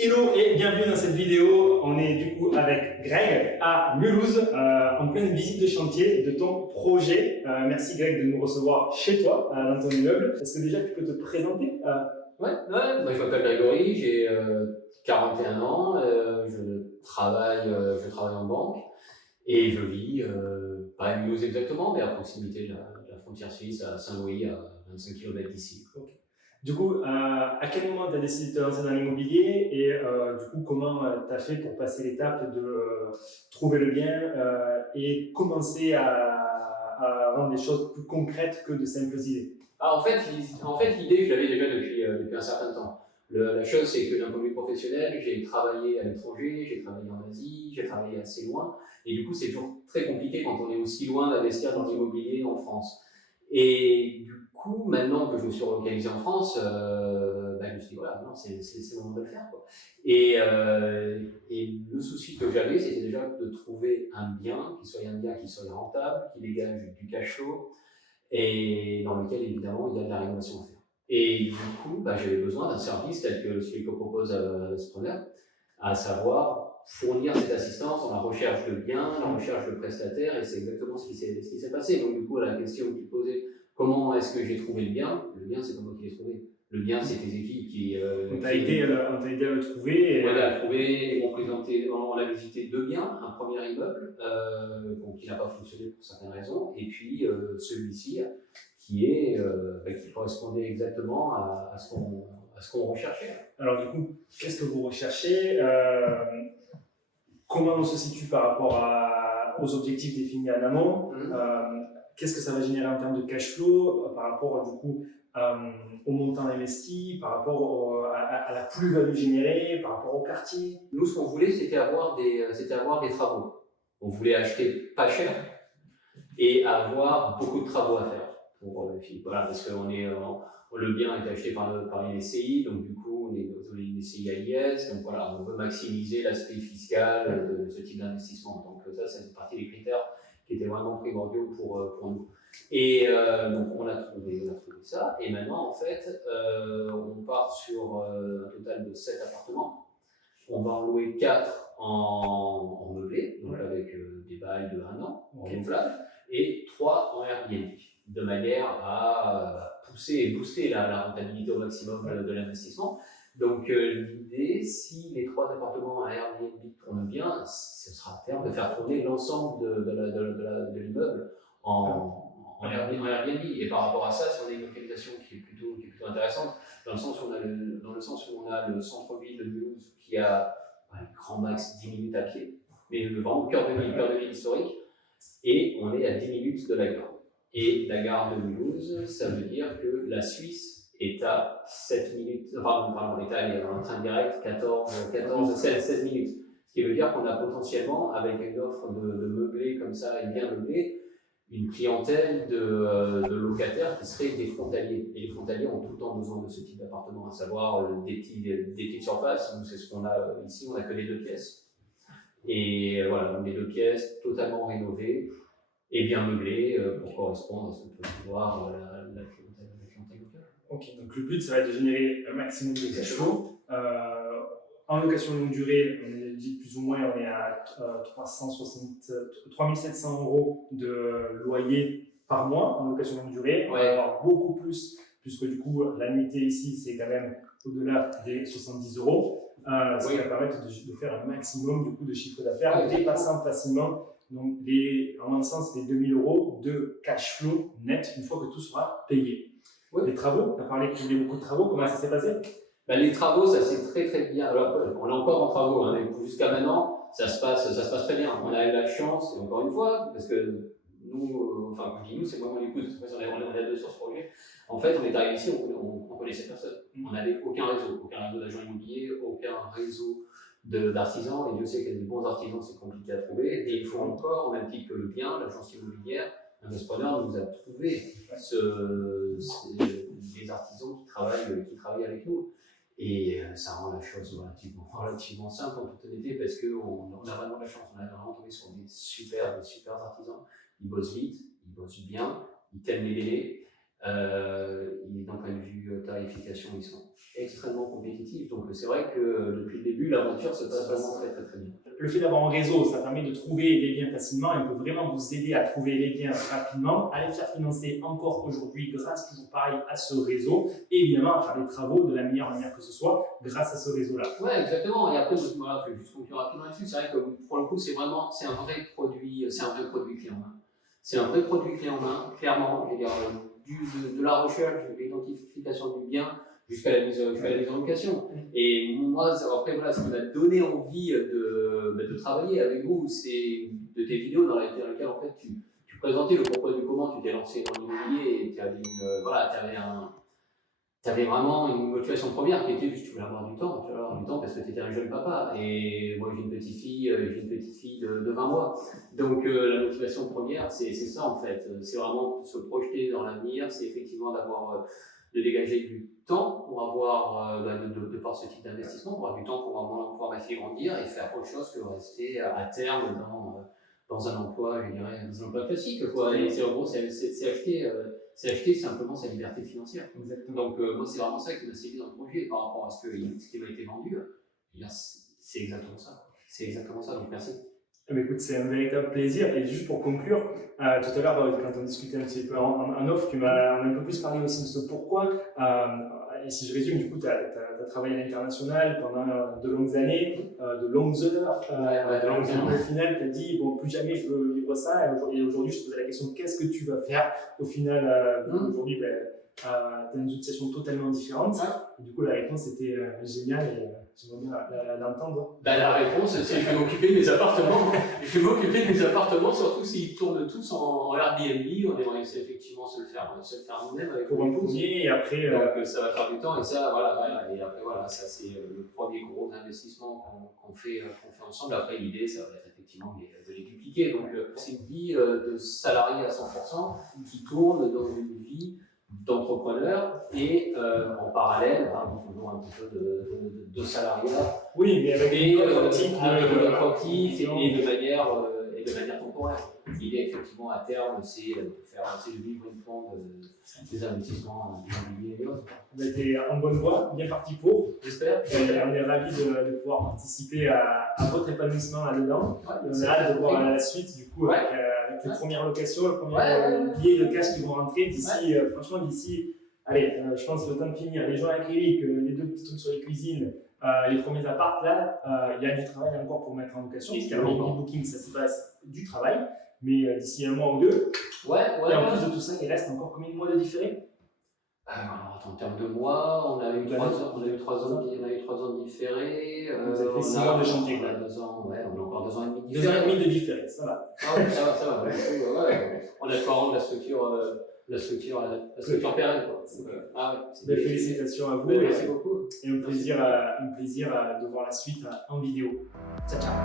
Hello et bienvenue dans cette vidéo. On est du coup avec Greg à Mulhouse en pleine visite de chantier de ton projet. Merci Greg de nous recevoir chez toi dans ton immeuble. Est-ce que déjà tu peux te présenter Ouais, moi, je m'appelle Grégory, j'ai 41 ans, je travaille en banque et je vis, pas à Mulhouse exactement, mais à proximité de la frontière suisse, à Saint-Louis, à 25 km d'ici. Ok. Du coup, à quel moment tu as décidé de te lancer dans l'immobilier et du coup, comment tu as fait pour passer l'étape de trouver le bien et commencer à rendre les choses plus concrètes que de simples idées? En fait, l'idée, je l'avais déjà depuis un certain temps. La chose, c'est que d'un point de vue professionnel, j'ai travaillé à l'étranger, j'ai travaillé en Asie, j'ai travaillé assez loin, et du coup, c'est toujours très compliqué quand on est aussi loin d'investir dans l'immobilier en France. Et du coup, maintenant que je me suis relocalisé en France, je me suis dit, voilà, non, c'est le moment de le faire, quoi. Et le souci que j'avais, c'était déjà de trouver un bien qui soit rentable, qui dégage du cash flow, et dans lequel, évidemment, il y a de la rénovation à faire. Et du coup, j'avais besoin d'un service tel que celui que propose Spreneur, à savoir fournir cette assistance dans la recherche de biens, la recherche de prestataires, et c'est exactement ce qui s'est passé. Donc du coup, la question qui posait, comment est-ce que j'ai trouvé le bien? Le bien, c'est pas moi qui l'ai trouvé. Le bien, c'est tes équipes qui... On t'a aidé à le trouver. On l'a trouvé, ils m'ont présenté, on a visité deux biens, un premier immeuble, qui n'a pas fonctionné pour certaines raisons, et puis celui-ci, qui correspondait exactement à ce qu'on recherchait. Alors du coup, qu'est-ce que vous recherchez comment on se situe par rapport aux objectifs définis en amont qu'est-ce que ça va générer en termes de cash flow par rapport du coup au montant investi, par rapport à la plus-value générée, par rapport au quartier? Nous, ce qu'on voulait, c'était avoir des travaux. On voulait acheter pas cher et avoir beaucoup de travaux à faire. Voilà, parce que le bien a été acheté par une SCI, donc du coup, on est une SCI AIS, donc voilà, on veut maximiser l'aspect fiscal de ce type d'investissement. Donc ça fait partie des critères qui étaient vraiment primordiaux pour nous. Et donc on a trouvé ça, et maintenant en fait, on part sur un total de 7 appartements. On va en louer 4 en meublé, donc avec des bails de 1 an, renouvelables, et 3 en Airbnb, de manière à pousser et booster la rentabilité au maximum de l'investissement. Donc l'idée, si les 3 appartements à Airbnb tournent bien, ce sera à terme de faire tourner l'ensemble de l'immeuble en Airbnb. Et par rapport à ça, si on a une localisation qui est plutôt intéressante, dans le sens où on a le centre-ville de Mulhouse qui a grand max 10 minutes à pied, mais vraiment cœur de ville historique, et on est à 10 minutes de la gare. Et la gare de Mulhouse, ça veut dire que la Suisse est à 7 minutes, pardon, est en train direct 16 minutes. Ce qui veut dire qu'on a potentiellement, avec une offre de meublé comme ça, et bien meublé, une clientèle de locataires qui seraient des frontaliers. Et les frontaliers ont tout le temps besoin de ce type d'appartement, à savoir des petites surfaces. Nous, c'est ce qu'on a ici, on n'a que les 2 pièces. Et voilà, donc les 2 pièces totalement rénovées et bien meublées pour correspondre à ce qu'on peut voir la clientèle locale. Ok, donc le but, ça va être de générer un maximum de cash flow. En location longue durée, on est dit plus ou moins, on est à 3 700 € de loyer par mois en location longue durée. On va avoir beaucoup plus, puisque du coup, l'annuité ici, c'est quand même au-delà des 70 €, ce qui va permettre de faire un maximum du coup, de chiffre d'affaires, dépassant facilement donc en un sens les 2 000 € de cash flow net une fois que tout sera payé. Les travaux, tu as parlé qu'il y avait beaucoup de travaux, comment ça s'est passé? Les travaux, ça s'est très très bien. Alors, on est encore en travaux, mais jusqu'à maintenant, ça se passe très bien. On a eu la chance, et encore une fois, parce que nous, quand je dis nous, c'est moi et mon épouse, parce qu'on est à 2 sur ce projet. En fait, on est arrivé ici, on connaissait personne. On n'avait aucun réseau d'agents immobiliers, aucun réseau d'artisans, et Dieu sait qu'il y a des bons artisans, c'est compliqué à trouver. Et il faut encore, au même titre que le bien, l'agence immobilière, Spreneur nous a trouvé des artisans qui travaillent avec nous. Et ça rend la chose relativement simple en toute honnêteté, parce qu'on a vraiment la chance, on a vraiment tombé sur des super artisans. Ils bossent vite, ils bossent bien, ils tiennent les délais. D'un point de vue tarification, ils sont extrêmement compétitifs. Donc c'est vrai que depuis le début, l'aventure se passe vraiment très très très bien. Le fait d'avoir un réseau, ça permet de trouver les biens facilement et on peut vraiment vous aider à trouver les biens rapidement, à les faire financer encore aujourd'hui grâce, toujours pareil, à ce réseau et évidemment à faire les travaux de la meilleure manière que ce soit grâce à ce réseau-là. Ouais, exactement. Et après, voilà, je vais juste conclure rapidement là-dessus. C'est vrai que pour le coup, c'est un vrai produit clé en main. C'est un vrai produit clé en main, clairement. Je veux dire, de la recherche, de l'identification du bien jusqu'à la mise en location. Et moi, après, voilà, ce qui m'a donné envie de travailler avec vous, c'est de tes vidéos dans lesquelles en fait, tu présentais le pourquoi du comment tu t'es lancé dans l'immobilier et tu avais vraiment une motivation première qui était juste tu voulais avoir du temps, parce que tu étais un jeune papa. Et moi, j'ai une petite fille de 20 mois. Donc, la motivation première, c'est ça en fait. C'est vraiment se projeter dans l'avenir, c'est effectivement de dégager du temps pour avoir, de par ce type d'investissement, pour avoir du temps pour voir ma fille grandir et faire autre chose que rester à terme dans un emploi, je dirais, dans un emploi classique, quoi. Et c'est en gros, c'est acheter simplement sa liberté financière. Exactement. Donc, moi, c'est vraiment ça qui m'a séduit dans le projet par rapport à ce qui m'a été vendu. C'est exactement ça. C'est exactement ça, donc merci. Mais écoute, c'est un véritable plaisir. Et juste pour conclure, tout à l'heure, quand on discutait un petit peu en off, tu m'as un peu plus parlé aussi de ce pourquoi. Et si je résume, du coup, tu as travaillé à l'international pendant de longues années, de longues heures. Au final, tu as dit, bon, plus jamais je veux vivre ça. Et aujourd'hui, je te posais la question, qu'est-ce que tu vas faire? Au final, aujourd'hui, tu as une situation totalement différente. Et du coup, la réponse était géniale et j'aimerais bien l'entendre. La réponse, c'est je vais m'occuper des appartements. Je vais m'occuper des appartements, surtout s'ils tournent tous en Airbnb. On aimerait effectivement se le faire nous-mêmes avec pour un premier et après. Donc ça va faire du temps et ça, voilà. Et après, voilà, ça c'est le premier gros investissement qu'on fait ensemble. Après, l'idée, ça va être effectivement de les dupliquer. Donc, c'est une vie de salarié à 100% qui tourne dans une vie d'entrepreneur et en parallèle, toujours un petit peu de salariat. Oui, mais avec une autre optique et de manière temporaire. L'idée, effectivement, à terme, c'est de vivre une plan des investissements immobiliers et autres. On a été en bonne voie, bien parti pour. J'espère. On est ravis de pouvoir participer à votre épanouissement là-dedans. On a hâte de voir la suite, du coup, avec les premières locations, les premiers billets de cash qui vont rentrer d'ici, franchement, allez, je pense le temps de finir, les joints acryliques, les 2 petits trucs sur les cuisines, les premiers apparts, là, il y a du travail encore pour mettre en location. Parce qu'un booking, ça se passe du travail, mais d'ici 1 mois ou 2. Et en plus de tout ça, il reste encore combien de mois de différé? Alors, en termes de mois, on a eu 3 ans de différé. Vous avez fait 6 mois de chantier. On a 2 ans, on a encore 2 ans et demi de différé. 2 ans et demi de différé, ça va. Ah ouais, ça va. On a de quoi rendre la structure pérenne, quoi. Félicitations à vous. Merci beaucoup. Et un plaisir de voir la suite en vidéo. Ciao, ciao.